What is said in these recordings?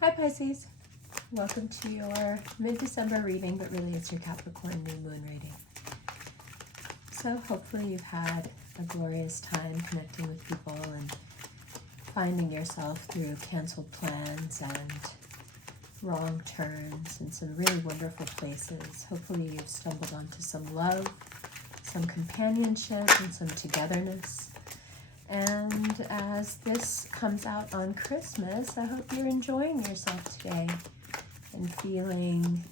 Hi Pisces, welcome to your mid-December reading, but really it's your Capricorn new moon reading. So hopefully you've had a glorious time connecting with people and finding yourself through canceled plans and wrong turns and some really wonderful places. Hopefully you've stumbled onto some love, some companionship, and some togetherness. And as this comes out on Christmas, I hope you're enjoying yourself today and feeling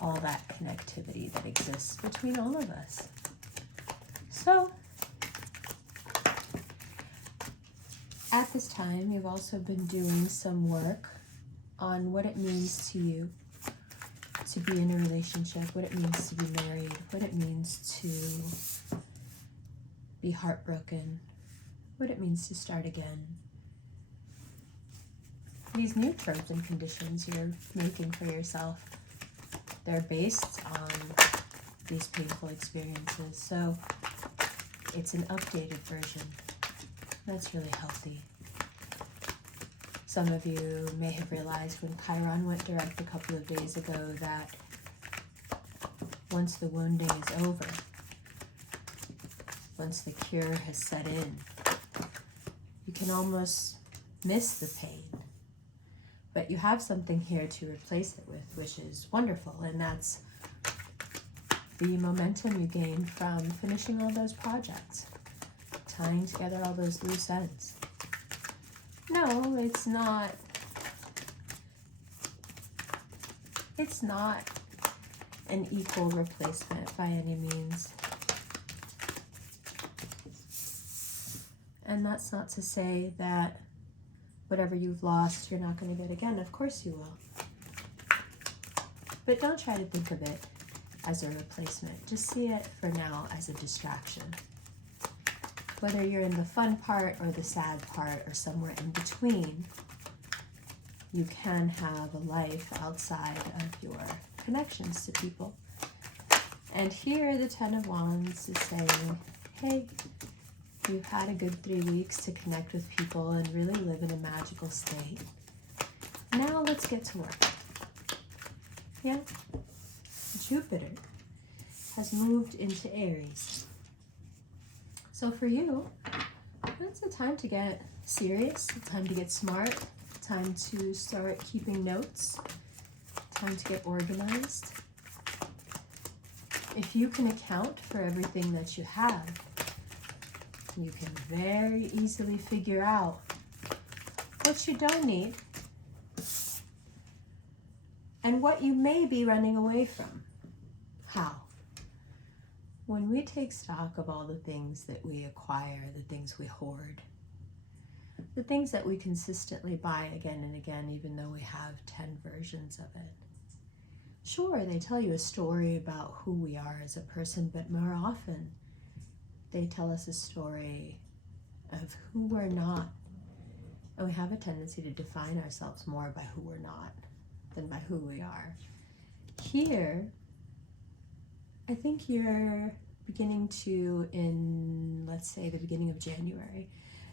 all that connectivity that exists between all of us. So, at this time, you've also been doing some work on what it means to you to be in a relationship, what it means to be married, what it means to be heartbroken, what it means to start again. These new terms and conditions you're making for yourself, they're based on these painful experiences. So it's an updated version. That's really healthy. Some of you may have realized when Chiron went direct a couple of days ago that once the wounding is over, once the cure has set in, you can almost miss the pain. But you have something here to replace it with, which is wonderful. And that's the momentum you gain from finishing all those projects, tying together all those loose ends. No, it's not an equal replacement by any means. And that's not to say that whatever you've lost, you're not going to get again. Of course you will. But don't try to think of it as a replacement. Just see it for now as a distraction. Whether you're in the fun part or the sad part or somewhere in between, you can have a life outside of your connections to people. And here the Ten of Wands is saying, hey, you've had a good 3 weeks to connect with people and really live in a magical state. Now let's get to work. Yeah? Jupiter has moved into Aries. So for you, it's a time to get serious, a time to get smart, time to start keeping notes, time to get organized. If you can account for everything that you have, you can very easily figure out what you don't need and what you may be running away from. How? When we take stock of all the things that we acquire, the things we hoard, the things that we consistently buy again and again, even though we have 10 versions of it. Sure, they tell you a story about who we are as a person, but more often, they tell us a story of who we're not. And we have a tendency to define ourselves more by who we're not than by who we are. Here, I think you're beginning to, in, let's say, the beginning of January,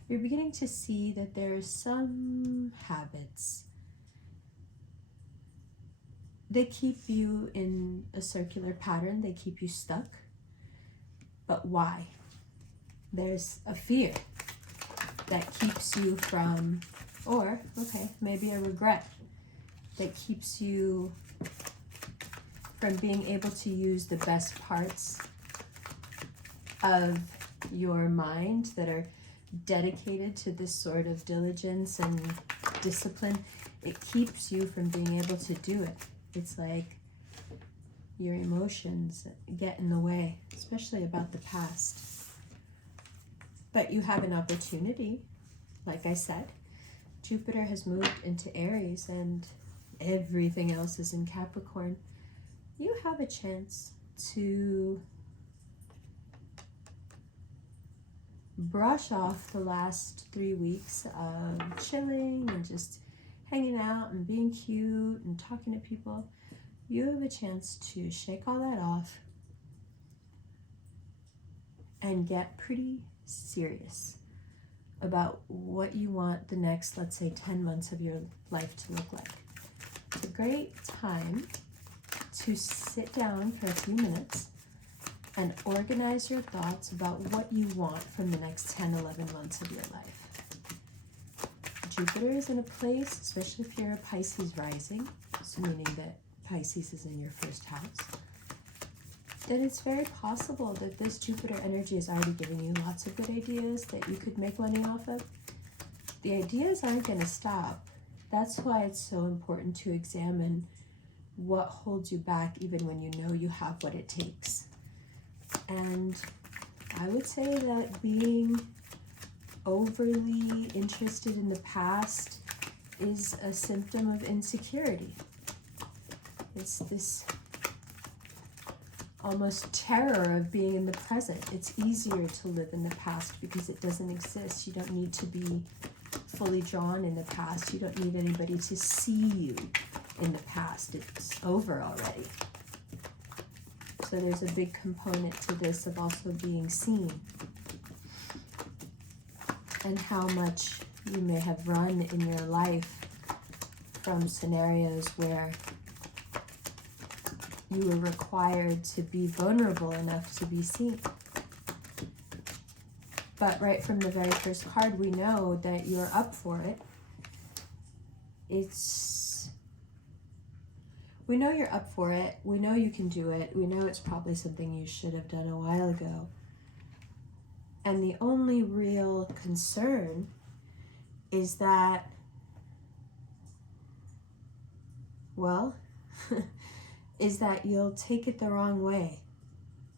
you're beginning to see that there's some habits. They keep you in a circular pattern. They keep you stuck. But why? There's a fear that keeps you from, or, okay, maybe a regret that keeps you from being able to use the best parts of your mind that are dedicated to this sort of diligence and discipline. It keeps you from being able to do it. It's like your emotions get in the way, especially about the past. But you have an opportunity, like I said. Jupiter has moved into Aries and everything else is in Capricorn. You have a chance to brush off the last 3 weeks of chilling and just hanging out and being cute and talking to people. You have a chance to shake all that off and get pretty serious about what you want the next, let's say, 10 months of your life to look like. It's a great time to sit down for a few minutes and organize your thoughts about what you want from the next 10, 11 months of your life. Jupiter is in a place, especially if you're a Pisces rising, so meaning that Pisces is in your first house, then it's very possible that this Jupiter energy is already giving you lots of good ideas that you could make money off of. The ideas aren't going to stop. That's why it's so important to examine what holds you back even when you know you have what it takes. And I would say that being overly interested in the past is a symptom of insecurity. It's this almost terror of being in the present. It's easier to live in the past because it doesn't exist. You don't need to be fully drawn in the past. You don't need anybody to see you in the past. It's over already. So there's a big component to this of also being seen, and how much you may have run in your life from scenarios where you were required to be vulnerable enough to be seen. But right from the very first card, we know that you're up for it. We know you're up for it. We know you can do it. We know it's probably something you should have done a while ago. And the only real concern is that, well, is that you'll take it the wrong way.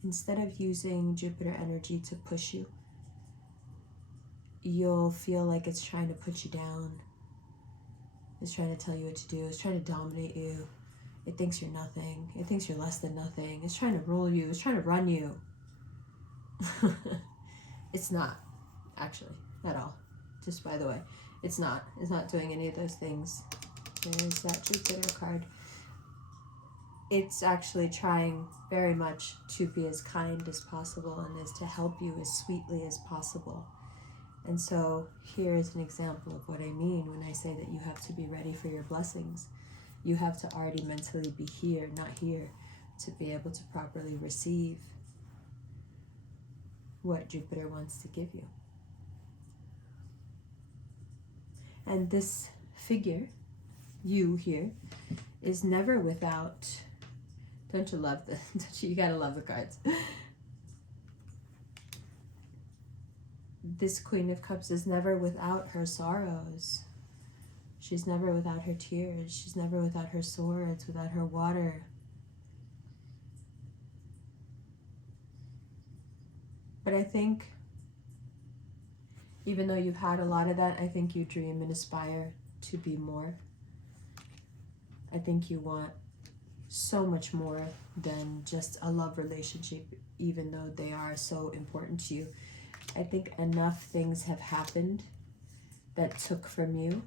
Instead of using Jupiter energy to push you, you'll feel like it's trying to put you down. It's trying to tell you what to do. It's trying to dominate you. It thinks you're nothing. It thinks you're less than nothing. It's trying to rule you. It's trying to run you. It's not, actually, at all. Just by the way, it's not. It's not doing any of those things. There's that Jupiter card. It's actually trying very much to be as kind as possible and is to help you as sweetly as possible. And so here is an example of what I mean when I say that you have to be ready for your blessings. You have to already mentally be here, not here, to be able to properly receive what Jupiter wants to give you. And this figure, you here, is never without, don't you love the, you gotta love the cards. This Queen of Cups is never without her sorrows. She's never without her tears. She's never without her swords, without her water. But I think, even though you've had a lot of that, I think you dream and aspire to be more. I think you want so much more than just a love relationship, even though they are so important to you. I think enough things have happened that took from you,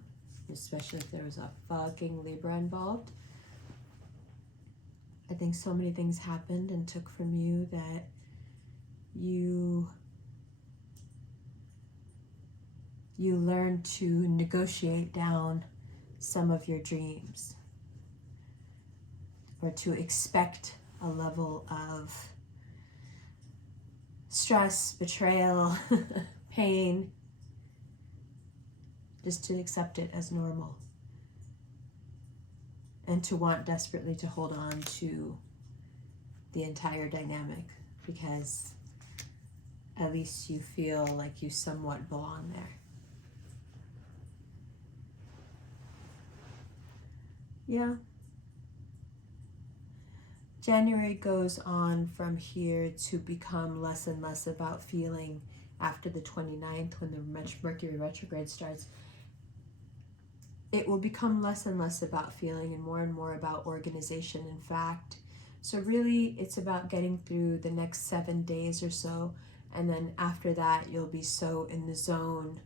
especially if there was a fucking Libra involved. I think so many things happened and took from you that you learned to negotiate down some of your dreams, or to expect a level of stress, betrayal, pain, just to accept it as normal, and to want desperately to hold on to the entire dynamic because at least you feel like you somewhat belong there. Yeah. January goes on from here to become less and less about feeling after the 29th when the Mercury retrograde starts. It will become less and less about feeling and more about organization, in fact. So really, it's about getting through the next 7 days or so, and then after that, you'll be so in the zone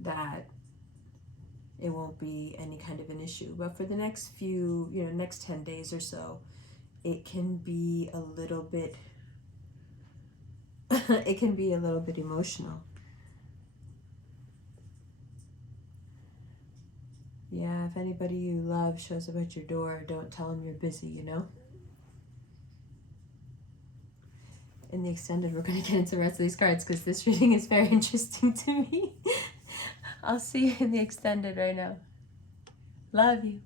that it won't be any kind of an issue. But for the next few, next 10 days or so, it can be a little bit, it can be a little bit emotional. Yeah, if anybody you love shows up at your door, don't tell them you're busy, you know? In the extended, we're going to get into the rest of these cards because this reading is very interesting to me. I'll see you in the extended right now. Love you.